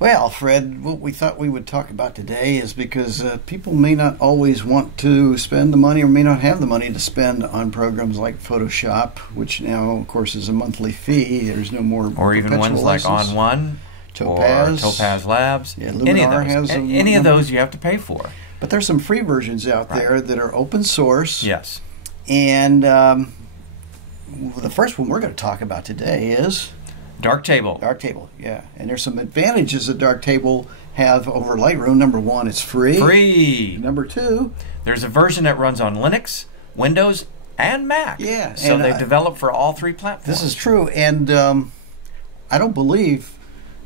Well, Fred, what we thought we would talk about today is because people may not always want to spend the money or may not have the money to spend on programs like Photoshop, which now, of course, is a monthly fee. There's no more or even ones license. Like On1 Topaz. or Topaz Labs. Yeah, Luminar has any of those you have to pay for. But there's some free versions out there that are open source. Yes. And the first one we're going to talk about today is Darktable. Darktable, yeah. And there's some advantages that Darktable have over Lightroom. Number one, it's free. Free. Number two, there's a version that runs on Linux, Windows, and Mac. Yeah. So they've developed for all three platforms. This is true. And I don't believe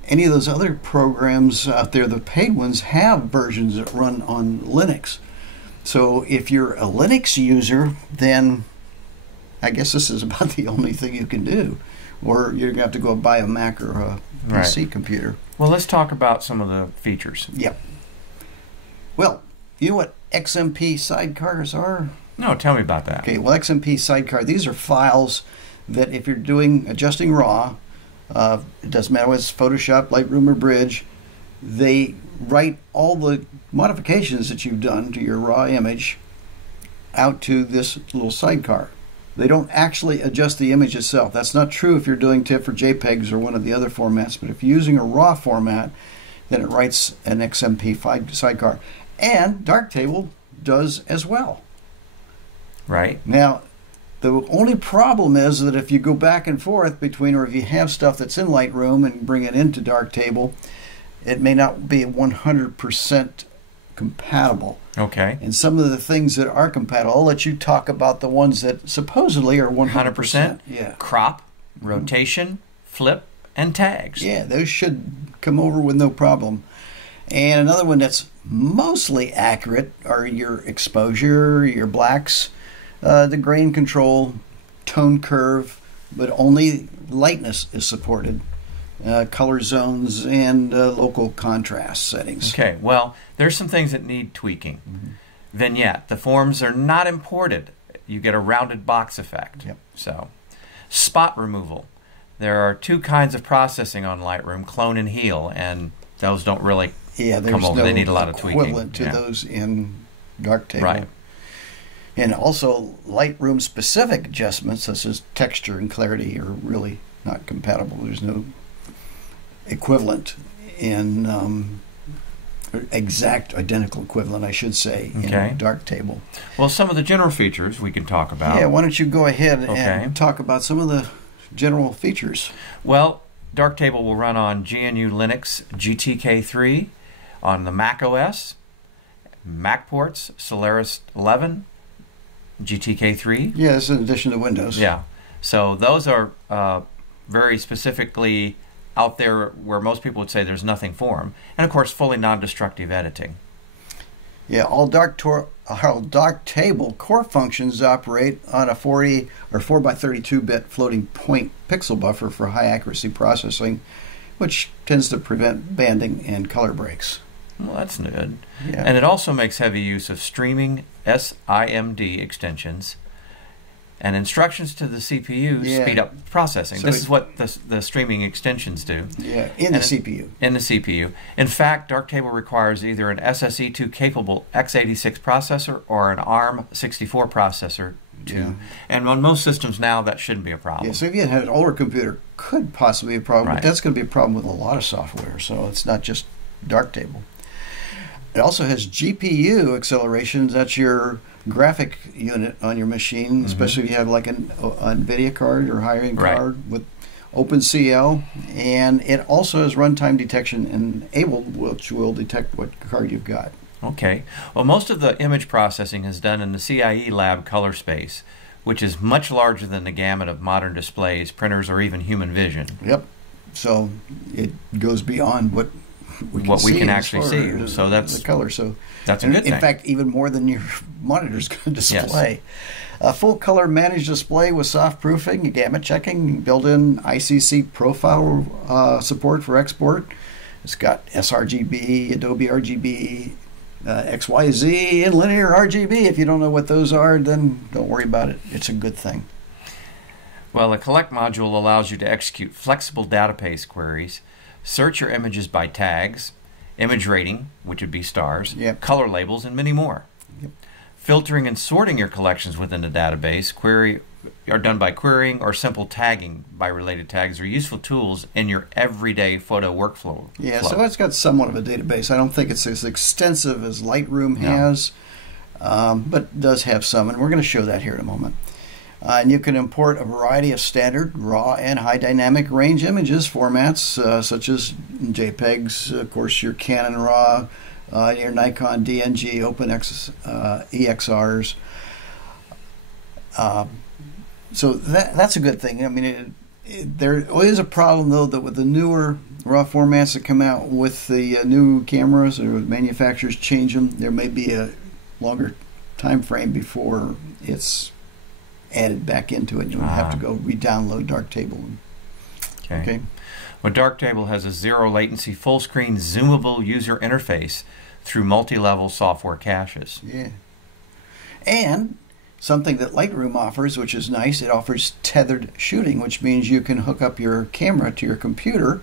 any of those other programs out there, the paid ones, have versions that run on Linux. So if you're a Linux user, then I guess this is about the only thing you can do. Or you're going to have to go buy a Mac or a PC computer. Well, let's talk about some of the features. Yep. Well, you know what XMP Sidecars are? No, tell me about that. Okay, well, XMP Sidecar, these are files that if you're doing adjusting RAW, it doesn't matter whether it's Photoshop, Lightroom, or Bridge, they write all the modifications that you've done to your RAW image out to this little sidecar. They don't actually adjust the image itself. That's not true if you're doing TIFF or JPEGs or one of the other formats, but if you're using a RAW format, then it writes an XMP sidecar. And Darktable does as well. Right. Now, the only problem is that if you go back and forth between, or if you have stuff that's in Lightroom and bring it into Darktable, it may not be 100% compatible. Okay. And some of the things that are compatible, I'll let you talk about the ones that supposedly are 100%. Yeah. Crop, rotation, flip, and tags. Yeah, those should come over with no problem. And another one that's mostly accurate are your exposure, your blacks, the grain control, tone curve, but only lightness is supported. Color zones and local contrast settings. Okay, well, there's some things that need tweaking. Vignette. The forms are not imported. You get a rounded box effect. Yep. So, spot removal. There are two kinds of processing on Lightroom, clone and heal, and those don't really come over. No they need a lot of tweaking. Equivalent to those in Darktable. Right. And also, Lightroom specific adjustments such as texture and clarity are really not compatible. There's no equivalent in exact identical equivalent, I should say, in Darktable. Well, some of the general features we can talk about. Yeah, why don't you go ahead and talk about some of the general features. Well, Darktable will run on GNU Linux GTK3, on the Mac OS, Mac ports, Solaris 11, GTK3. Yeah, this is in addition to Windows. Yeah, so those are very specifically out there where most people would say there's nothing for them. And of course, fully non-destructive editing. Yeah, all Darktable core functions operate on a 40 or 4x32-bit floating point pixel buffer for high accuracy processing, which tends to prevent banding and color breaks. Well, that's good. Yeah. And it also makes heavy use of streaming SIMD extensions and instructions to the CPU speed up processing. So this is what the streaming extensions do. Yeah, in the CPU. In the CPU. In fact, Darktable requires either an SSE2 capable x86 processor or an ARM 64 processor. And on most systems now, that shouldn't be a problem. Yeah, so if you had an older computer, could possibly be a problem, but that's going to be a problem with a lot of software, so it's not just Darktable. It also has GPU acceleration. That's your graphic unit on your machine, especially if you have like an NVIDIA card or higher-end card with OpenCL. And it also has runtime detection enabled, which will detect what card you've got. Okay. Well, most of the image processing is done in the CIE lab color space, which is much larger than the gamut of modern displays, printers, or even human vision. Yep. So it goes beyond what we can actually see. So that's the color. So that's a good thing. In fact, even more than your monitor's going to display. A full color managed display with soft proofing, gamut checking, built-in ICC profile support for export. It's got sRGB, Adobe RGB, XYZ, and linear RGB. If you don't know what those are, then don't worry about it. It's a good thing. Well, the collect module allows you to execute flexible database queries search your images by tags, image rating, which would be stars, Yep. color labels, and many more. Yep. Filtering and sorting your collections within the database are done by querying or simple tagging by related tags are useful tools in your everyday photo workflow. Yeah, so it's got somewhat of a database. I don't think it's as extensive as Lightroom has, but does have some, and we're going to show that here in a moment. And you can import a variety of standard, raw, and high dynamic range images formats, such as JPEGs, of course, your Canon RAW, your Nikon DNG, OpenX, EXRs. So that's a good thing. I mean, there is a problem, though, that with the newer RAW formats that come out with the new cameras, or manufacturers change them, there may be a longer time frame before it's added back into it. You would have to go re-download Darktable. Okay. Well, Darktable has a zero latency, full screen, zoomable user interface through multi-level software caches. Yeah. And something that Lightroom offers, which is nice, it offers tethered shooting, which means you can hook up your camera to your computer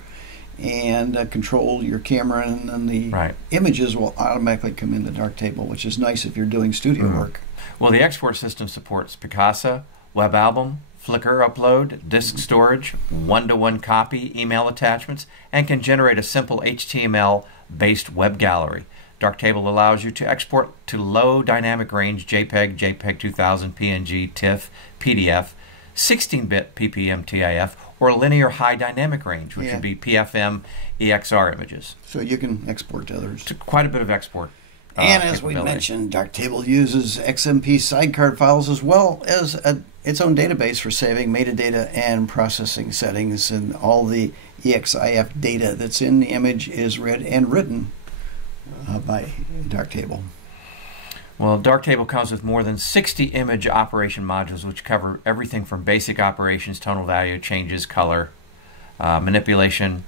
and control your camera, and then the images will automatically come into Darktable, which is nice if you're doing studio work. Well, the export system supports Picasa, WebAlbum, Flickr upload, disk storage, one-to-one copy, email attachments, and can generate a simple HTML-based web gallery. Darktable allows you to export to low dynamic range JPEG, JPEG 2000, PNG, TIFF, PDF, 16-bit PPM TIF, or linear high dynamic range, which would be PFM, EXR images. So you can export to others. To quite a bit of export. And as we mentioned, Darktable uses XMP Sidecar files as well as its own database for saving metadata and processing settings, and all the EXIF data that's in the image is read and written by Darktable. Well, Darktable comes with more than 60 image operation modules, which cover everything from basic operations, tonal value changes, color, manipulation,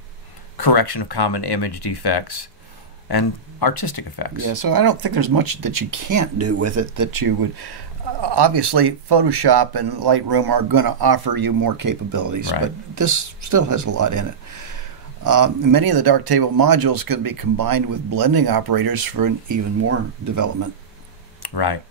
correction of common image defects, and artistic effects. Yeah, so I don't think there's much that you can't do with it that you would. Obviously, Photoshop and Lightroom are going to offer you more capabilities, but this still has a lot in it. Many of the Darktable modules can be combined with blending operators for an even more development. Right.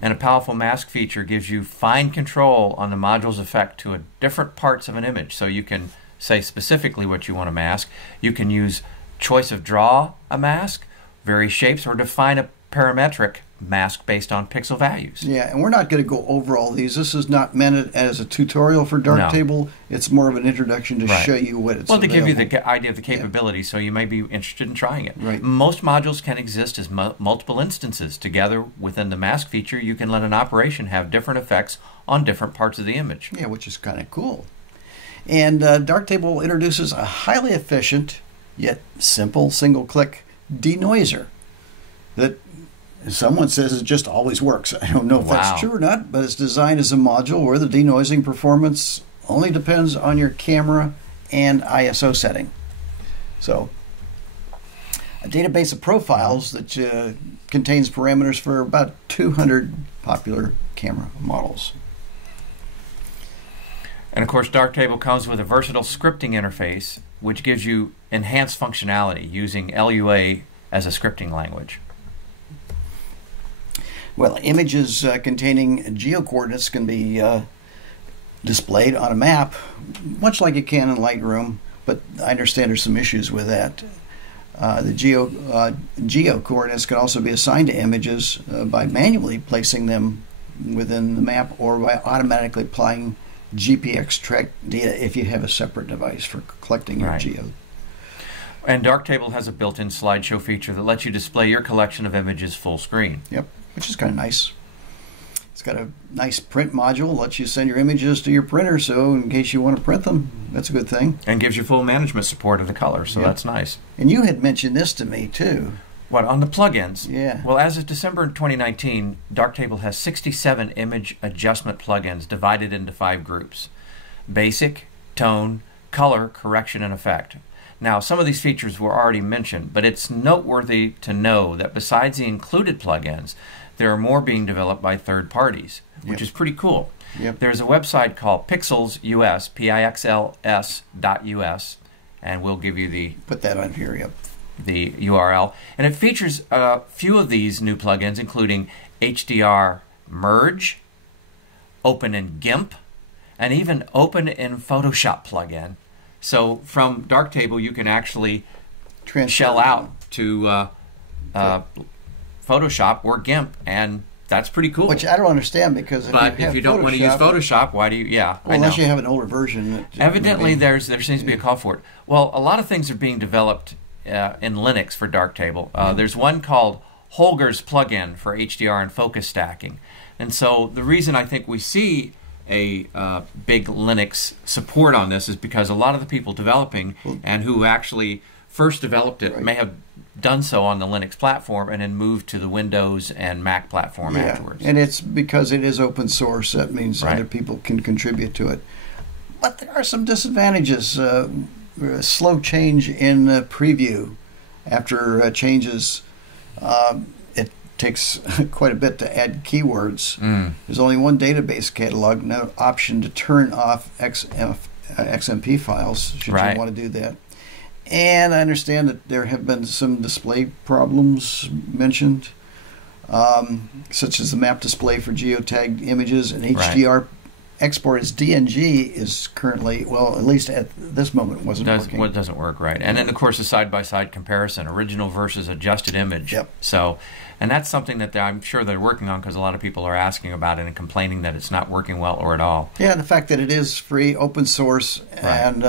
And a powerful mask feature gives you fine control on the module's effect to different parts of an image. So you can say specifically what you want to mask. You can use choice of draw a mask, vary shapes, or define a parametric mask based on pixel values. Yeah, and we're not going to go over all these. This is not meant as a tutorial for Darktable. No. It's more of an introduction to show you what it's to give you the idea of the capability, so you may be interested in trying it. Right. Most modules can exist as multiple instances. Together within the mask feature, you can let an operation have different effects on different parts of the image. Yeah, which is kind of cool. And Darktable introduces a highly efficient yet simple single-click denoiser that someone says it just always works. I don't know if that's true or not, but it's designed as a module where the denoising performance only depends on your camera and ISO setting. So, a database of profiles that contains parameters for about 200 popular camera models. And of course, Darktable comes with a versatile scripting interface, which gives you enhanced functionality using LUA as a scripting language. Well, images containing geocoordinates can be displayed on a map, much like you can in Lightroom, but I understand there's some issues with that. The geocoordinates can also be assigned to images by manually placing them within the map, or by automatically applying GPX track data if you have a separate device for collecting your geo. And Darktable has a built-in slideshow feature that lets you display your collection of images full screen. Yep, which is kind of nice. It's got a nice print module, lets you send your images to your printer, so in case you want to print them, that's a good thing. And gives you full management support of the color, so that's nice. And you had mentioned this to me, too. What, on the plugins? Yeah. Well, as of December 2019, Darktable has 67 image adjustment plugins divided into 5 groups: basic, tone, color, correction, and effect. Now, some of these features were already mentioned, but it's noteworthy to know that besides the included plugins, there are more being developed by third parties, which is pretty cool. Yep. There's a website called Pixels US, Pixls.us, and we'll give you the Put that on here, yep. the URL. And it features a few of these new plugins, including HDR Merge, Open in GIMP, and even Open in Photoshop plugin. So from Darktable, you can actually shell out to Photoshop or GIMP, and that's pretty cool. Which I don't understand, because if you don't want to use Photoshop, why do you? Yeah, well, unless you have an older version. Evidently, there seems to be a call for it. Well, a lot of things are being developed in Linux for Darktable. There's one called Holger's plugin for HDR and focus stacking. And so the reason I think we see a big Linux support on this is because a lot of the people developing and who actually first developed it may have done so on the Linux platform and then moved to the Windows and Mac platform afterwards. And it's because it is open source. That means other people can contribute to it. But there are some disadvantages. Slow change in preview after changes. It takes quite a bit to add keywords. There's only one database catalog, no option to turn off XMP files should you want to do that. And I understand that there have been some display problems mentioned, such as the map display for geotagged images, and HDR export as DNG is currently, well, at least at this moment, wasn't working. What doesn't work, right? And then, of course, the side-by-side comparison, original versus adjusted image. Yep. So, and that's something that I'm sure they're working on, because a lot of people are asking about it and complaining that it's not working well or at all. Yeah, the fact that it is free, open source, and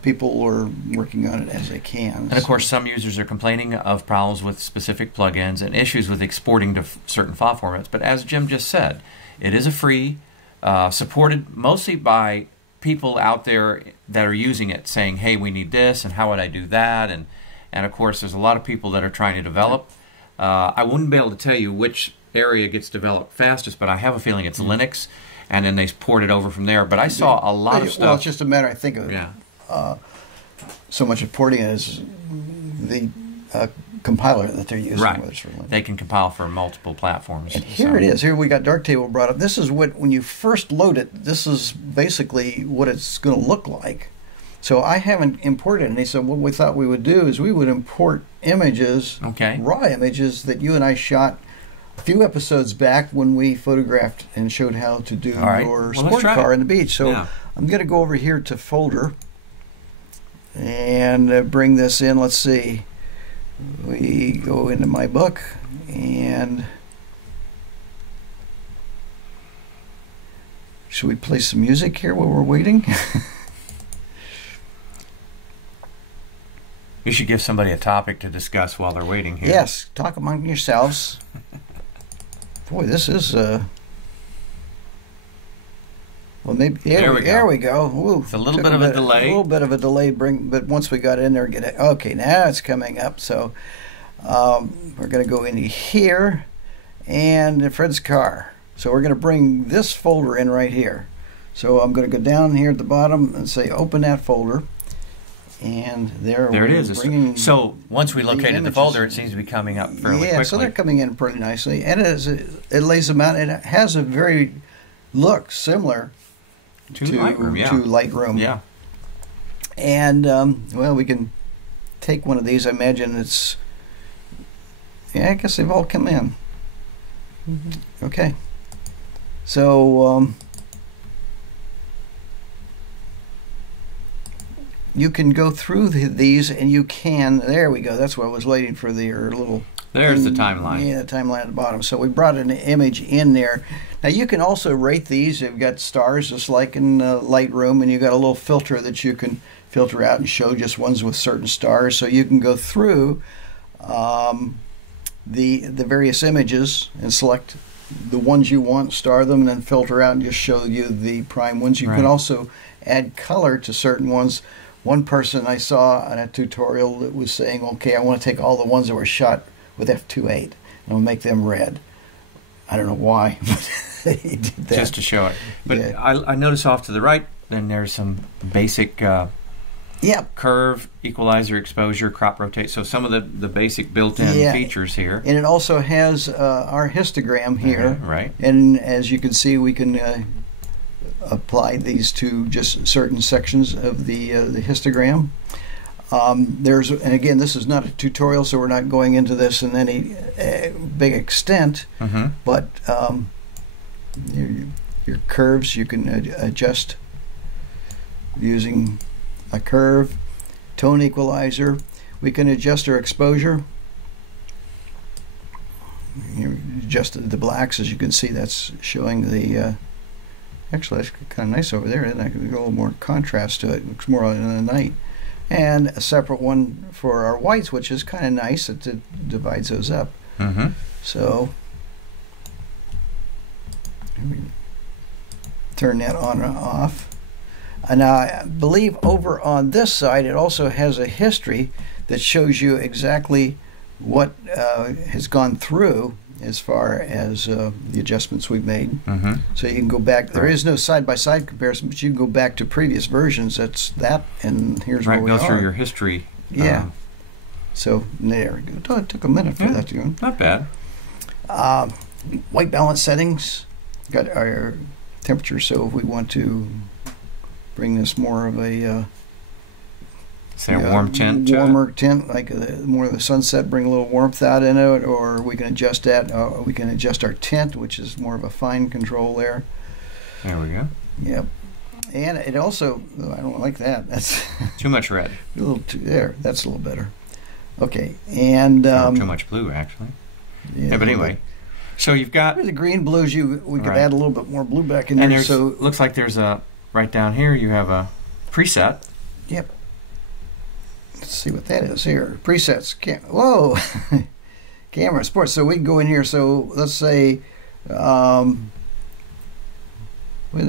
people are working on it as they can. And of course, some users are complaining of problems with specific plugins and issues with exporting to certain file formats. But as Jim just said, it is a free. Supported mostly by people out there that are using it, saying, hey, we need this, and how would I do that? And of course, there's a lot of people that are trying to develop. I wouldn't be able to tell you which area gets developed fastest, but I have a feeling it's Linux, and then they port it over from there. But I saw a lot of stuff. Well, it's just a matter, I think, of so much of porting it as the compiler that they're using. Right. They can compile for multiple platforms. And here it is. Here we got Darktable brought up. This is what, when you first load it, this is basically what it's going to look like. So I haven't imported any. So what we thought we would do is we would import images, raw images that you and I shot a few episodes back when we photographed and showed how to do your sport car on the beach. So I'm going to go over here to folder and bring this in. Let's see. We go into my book, and should we play some music here while we're waiting? You should give somebody a topic to discuss while they're waiting here. Yes, talk among yourselves. Boy, this is well, maybe there we go. Ooh, it's a little bit of a delay. A little bit of a delay. But once we got in there, okay. Now it's coming up. So we're going to go in here, and Fred's car. So we're going to bring this folder in right here. So I'm going to go down here at the bottom and say open that folder, and there it is. So once we located the folder, it seems to be coming up fairly quickly. Yeah, so they're coming in pretty nicely, and it lays them out. It has a very look similar to Lightroom. Yeah. And, well, we can take one of these. I imagine it's... Yeah, I guess they've all come in. Okay. So, you can go through these, and you can... There we go. That's what I was waiting for, your little... There's the timeline. Yeah, the timeline at the bottom. So we brought an image in there. Now you can also rate these. You've got stars just like in Lightroom, and you've got a little filter that you can filter out and show just ones with certain stars. So you can go through the various images and select the ones you want, star them, and then filter out and just show you the prime ones. You can also add color to certain ones. One person I saw on a tutorial that was saying, okay, I want to take all the ones that were shot with f2.8 and I'll make them red. I don't know why, but he did that. Just to show it. But I notice off to the right, then there's some basic curve, equalizer, exposure, crop, rotate. So some of the basic built-in features here. And it also has our histogram here. Right. And as you can see, we can apply these to just certain sections of the histogram. And again, this is not a tutorial, so we're not going into this in any big extent. But your curves you can adjust using a curve. Tone equalizer. We can adjust our exposure. You adjust the blacks, as you can see. That's showing the. Actually, that's kind of nice over there. Isn't it? A little more contrast to it. It looks more in the night. And a separate one for our whites, which is kind of nice. It divides those up. So turn that on and off. And I believe over on this side it also has a history that shows you exactly what has gone through as far as the adjustments we've made. So you can go back. There is no side-by-side comparison, but you can go back to previous versions. That's that, and here's where we are. Go through your history. Yeah. So there we go. It took a minute for that to go. Not bad. White balance settings. Got our temperature, so if we want to bring this more of a say a warm tint, warmer tint, like more of the sunset, bring a little warmth out in it, or we can adjust that. We can adjust our tint, which is more of a fine control there. There we go. Yep. And it also, I don't like that. That's too much red. A little too there. That's a little better. Okay, and too much blue actually. Yeah, but anyway. So you've got the green blues. We could add a little bit more blue back in there. And so looks like there's a right down here. You have a preset. Yep. Let's see what that is here. Presets. Whoa. Camera sports. So we can go in here. So let's say with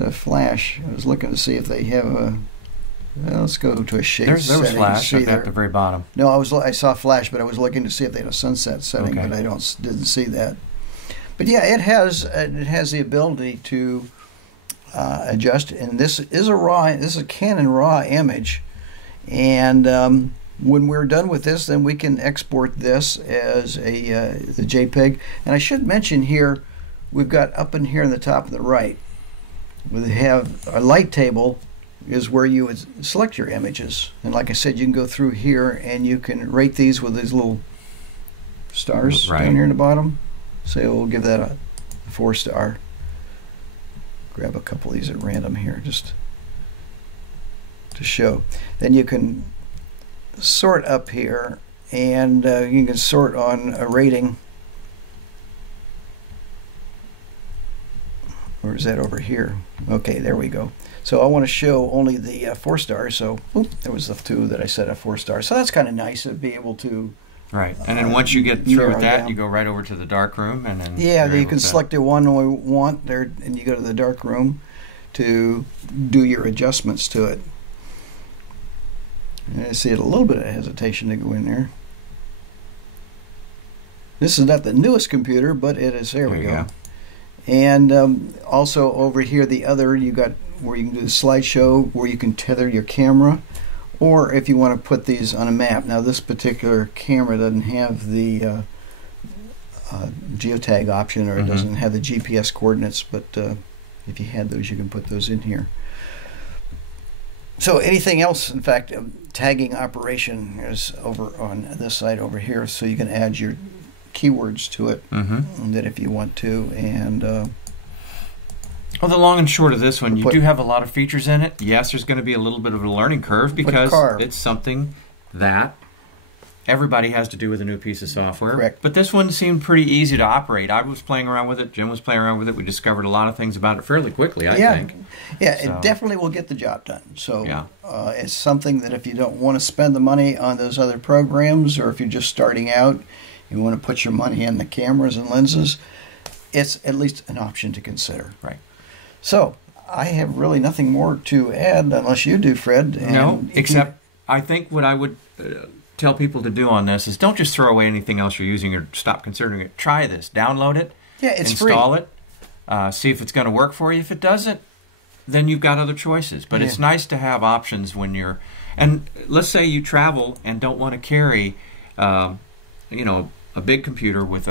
a flash. I was looking to see if they have a. Well, let's go to a shade. There was flash at the very bottom. No, I saw flash, but I was looking to see if they had a sunset setting, but I didn't see that. But yeah, it has the ability to adjust, and this is a Canon RAW image, and when we're done with this, then we can export this as the JPEG. And I should mention here, we've got up in here in the top of the right, we have a light table is where you would select your images, and like I said, you can go through here and you can rate these with these little stars down here in the bottom. So we'll give that a 4-star. Grab a couple of these at random here just to show. Then you can sort up here, and you can sort on a rating. Or is that over here? Okay, there we go. So I want to show only the 4 stars. So there was the 2 that I said a 4 star. So that's kind of nice to be able to. Right, and then once you get through with that, you go right over to the dark room, and then you can select the one we want there, and you go to the dark room to do your adjustments to it. And I see a little bit of hesitation to go in there. This is not the newest computer, but it is. There we go. And also over here, the other you got where you can do the slideshow, where you can tether your camera. Or if you want to put these on a map. Now this particular camera doesn't have the geotag option, or it doesn't have the GPS coordinates, but if you had those, you can put those in here. So anything else, in fact, tagging operation is over on this side over here, so you can add your keywords to it, that if you want to, and well, the long and short of this one, you do have a lot of features in it. Yes, there's going to be a little bit of a learning curve because it's something that everybody has to do with a new piece of software. Correct. But this one seemed pretty easy to operate. I was playing around with it. Jim was playing around with it. We discovered a lot of things about it fairly quickly, I think. Yeah, so it definitely will get the job done. So it's something that if you don't want to spend the money on those other programs, or if you're just starting out, you want to put your money in the cameras and lenses, it's at least an option to consider. Right. So I have really nothing more to add unless you do, Fred. And no, except I think what I would tell people to do on this is don't just throw away anything else you're using or stop considering it. Try this. Download it. Yeah, it's install free. it. See if it's going to work for you. If it doesn't, then you've got other choices. But it's nice to have options when you're... And let's say you travel and don't want to carry, a big computer with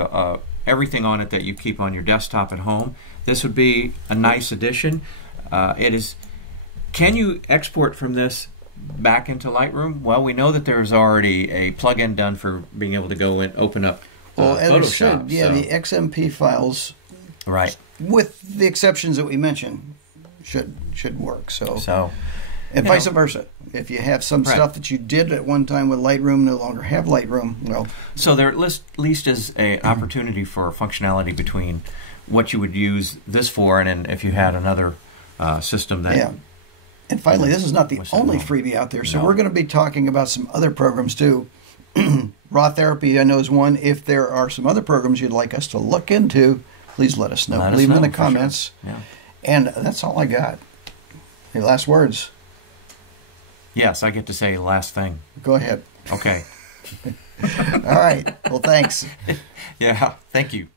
everything on it that you keep on your desktop at home. This would be a nice addition. It is. Can you export from this back into Lightroom? Well, we know that there's already a plugin done for being able to go and open up as I Photoshop. said, yeah, so. the XMP files, Right. with the exceptions that we mentioned, should work. So and vice versa. If you have some stuff that you did at one time with Lightroom, no longer have Lightroom, well... So there at least is an opportunity for functionality between what you would use this for and if you had another system that... Yeah. And finally, this is not the only freebie out there, so we're going to be talking about some other programs too. Raw Therapy, I know, is one. If there are some other programs you'd like us to look into, please let us know. Leave them in the comments. Sure. Yeah. And that's all I got. Any last words? Yes, I get to say last thing. Go ahead. Okay. All right. Well, thanks. Yeah, thank you.